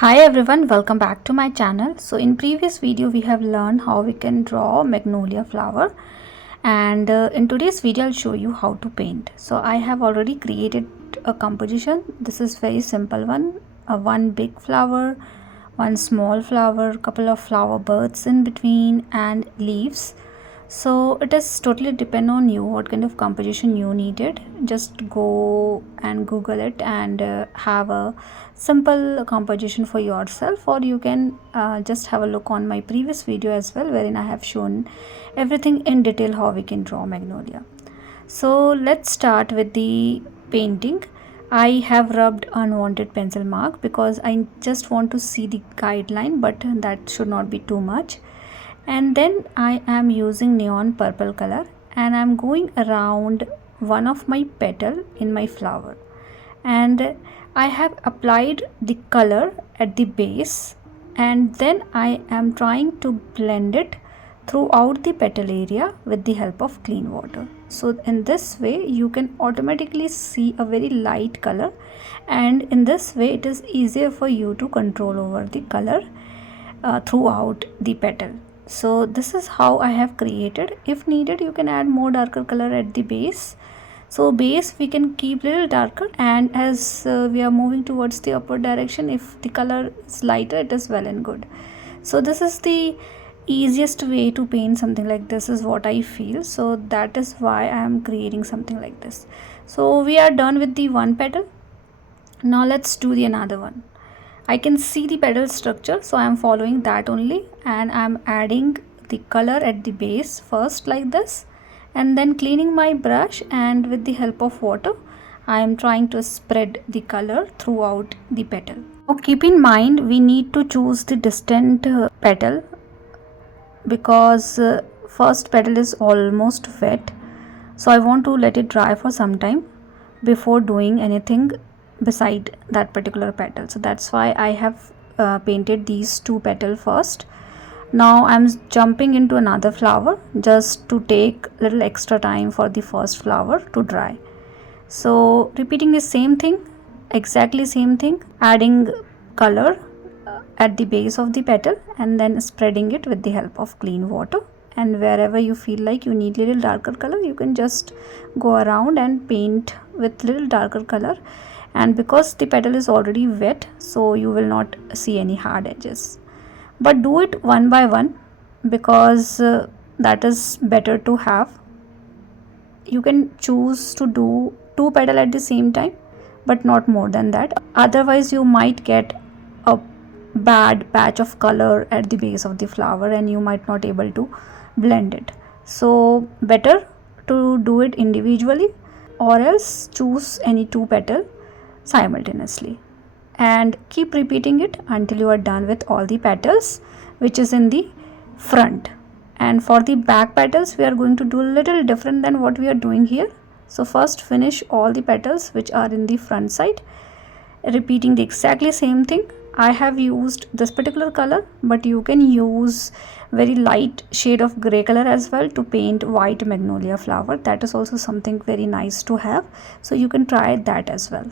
Hi everyone, welcome back to my channel. So in previous video we have learned how we can draw magnolia flower, and in today's video I'll show you how to paint. So I have already created a composition. This is very simple one, one big flower, one small flower, couple of flower buds in between and leaves. So it is totally depend on you what kind of composition you needed. Just go and google it and have a simple composition for yourself, or you can just have a look on my previous video as well, wherein I have shown everything in detail how we can draw magnolia. So let's start with the painting. I have rubbed unwanted pencil mark because I just want to see the guideline, but that should not be too much. And then I am using neon purple color and I'm going around one of my petal in my flower, and I have applied the color at the base, and then I am trying to blend it throughout the petal area with the help of clean water. So in this way you can automatically see a very light color, and in this way it is easier for you to control over the color throughout the petal. So this is how I have created. If needed you can add more darker color at the base. So base we can keep little darker, and as we are moving towards the upward direction, if the color is lighter it is well and good. So this is the easiest way to paint something like this is what I feel. So that is why I am creating something like this. So we are done with the one petal. Now let's do the another one. I can see the petal structure, so I am following that only, and I am adding the color at the base first like this, and then cleaning my brush, and with the help of water I am trying to spread the color throughout the petal. Now keep in mind we need to choose the distant petal, because first petal is almost wet, so I want to let it dry for some time before doing anything beside that particular petal. So that's why I have painted these two petals first. Now I'm jumping into another flower just to take little extra time for the first flower to dry. So repeating the same thing, exactly same thing, adding color at the base of the petal and then spreading it with the help of clean water. And wherever you feel like you need little darker color, you can just go around and paint with little darker color. And because the petal is already wet, so you will not see any hard edges, but do it one by one, because that is better to have. You can choose to do two petals at the same time, but not more than that, otherwise you might get a bad patch of color at the base of the flower and you might not able to blend it. So better to do it individually, or else choose any two petals simultaneously and keep repeating it until you are done with all the petals which is in the front. And for the back petals we are going to do a little different than what we are doing here. So first finish all the petals which are in the front side, repeating the exactly same thing. I have used this particular color, but you can use very light shade of gray color as well to paint white magnolia flower. That is also something very nice to have, so you can try that as well.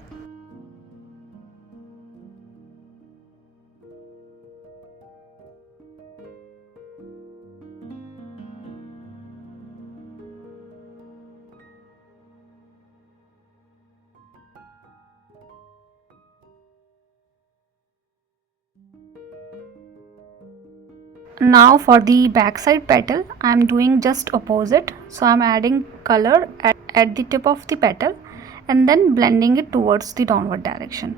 Now for the backside petal I am doing just opposite. So I am adding color at the tip of the petal and then blending it towards the downward direction.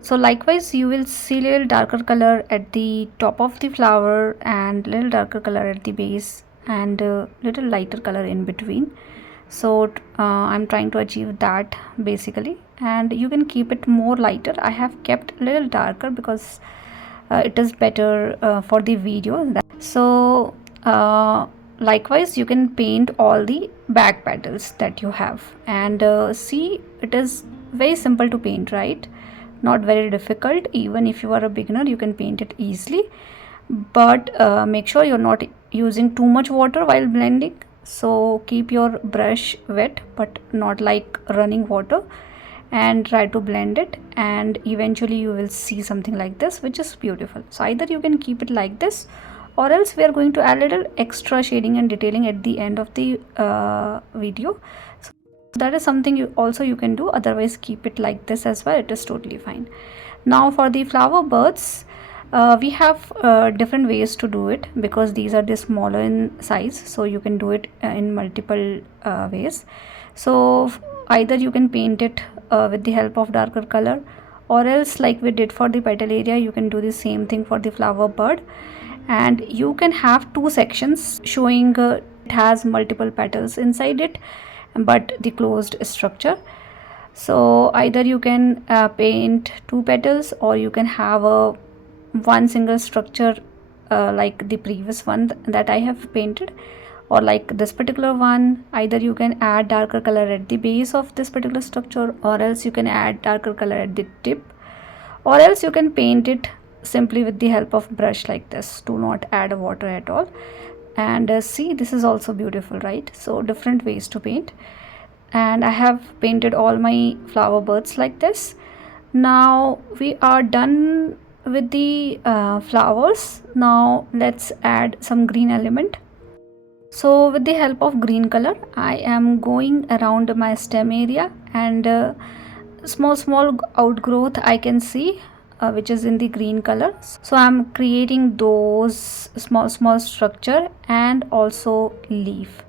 So likewise you will see little darker color at the top of the flower and little darker color at the base and little lighter color in between. So I'm trying to achieve that basically, and you can keep it more lighter. I have kept little darker because it is better for the video. So likewise you can paint all the back petals that you have, and see, it is very simple to paint, right? Not very difficult. Even if you are a beginner you can paint it easily, but make sure you're not using too much water while blending. So keep your brush wet but not like running water, and try to blend it, and eventually you will see something like this, which is beautiful. So either you can keep it like this, or else we are going to add a little extra shading and detailing at the end of the video. So that is something you can do. Otherwise keep it like this as well, it is totally fine. Now for the flower birds, we have different ways to do it, because these are the smaller in size, so you can do it in multiple ways. So either you can paint it with the help of darker color, or else like we did for the petal area, you can do the same thing for the flower bird. And you can have two sections showing it has multiple petals inside it, but the closed structure. So either you can paint two petals, or you can have a one single structure like the previous one that I have painted, or like this particular one. Either you can add darker color at the base of this particular structure, or else you can add darker color at the tip, or else you can paint it simply with the help of brush like this. Do not add water at all. And see, this is also beautiful, right? So different ways to paint. And I have painted all my flower birds like this. Now we are done with the flowers. Now let's add some green element. So with the help of green color, I am going around my stem area, and small outgrowth I can see which is in the green color. So I'm creating those small structure and also leaf.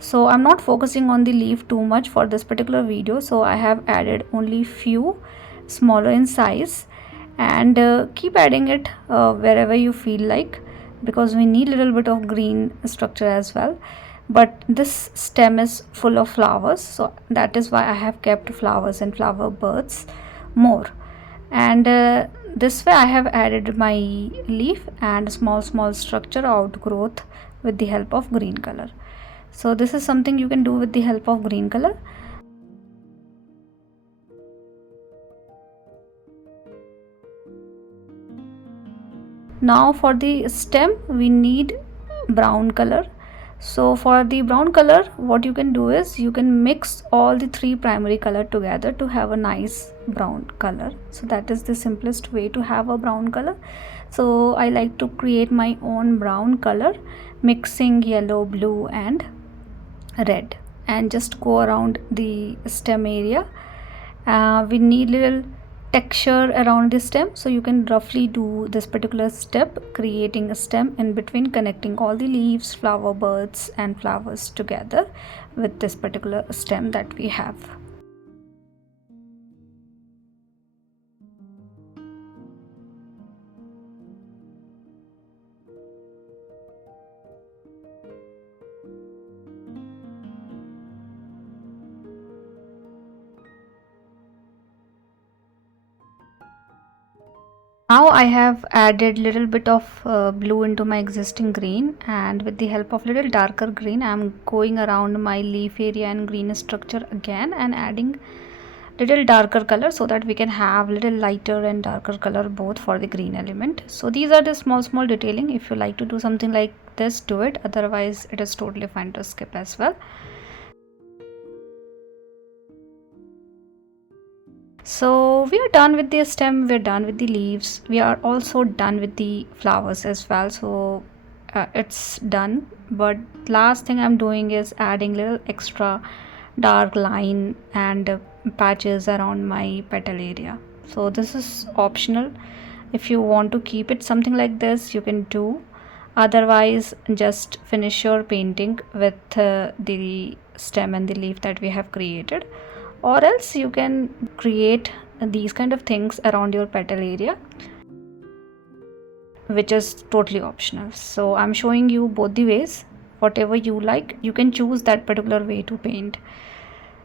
So I'm not focusing on the leaf too much for this particular video, so I have added only few smaller in size, and keep adding it wherever you feel like, because we need a little bit of green structure as well. But this stem is full of flowers, so that is why I have kept flowers and flower birds more. And this way I have added my leaf and small structure outgrowth with the help of green color. So this is something you can do with the help of green color. Now for the stem we need brown color. So for the brown color, what you can do is you can mix all the three primary color together to have a nice brown color. So that is the simplest way to have a brown color. So I like to create my own brown color, mixing yellow, blue and red, and just go around the stem area. We need little texture around the stem, so you can roughly do this particular step, creating a stem in between, connecting all the leaves, flower birds and flowers together with this particular stem that we have. Now I have added little bit of blue into my existing green, and with the help of little darker green I am going around my leaf area and green structure again, and adding little darker color so that we can have little lighter and darker color both for the green element. So these are the small detailing. If you like to do something like this, do it. Otherwise it is totally fine to skip as well. So we are done with the stem, we're done with the leaves, we are also done with the flowers as well. So it's done, but last thing I'm doing is adding little extra dark line and patches around my petal area. So this is optional. If you want to keep it something like this, you can do. Otherwise just finish your painting with the stem and the leaf that we have created, or else you can create these kind of things around your petal area, which is totally optional. So I'm showing you both the ways. Whatever you like, you can choose that particular way to paint.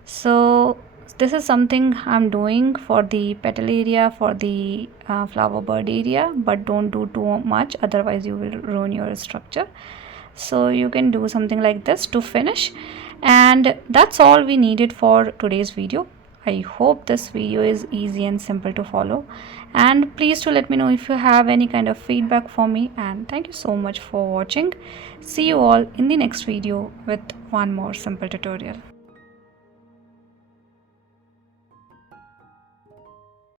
So this is something I'm doing for the petal area, for the flower bird area, but don't do too much, otherwise you will ruin your structure. So you can do something like this to finish. And that's all we needed for today's video. I hope this video is easy and simple to follow, and please do let me know if you have any kind of feedback for me. And thank you so much for watching. See you all in the next video with one more simple tutorial.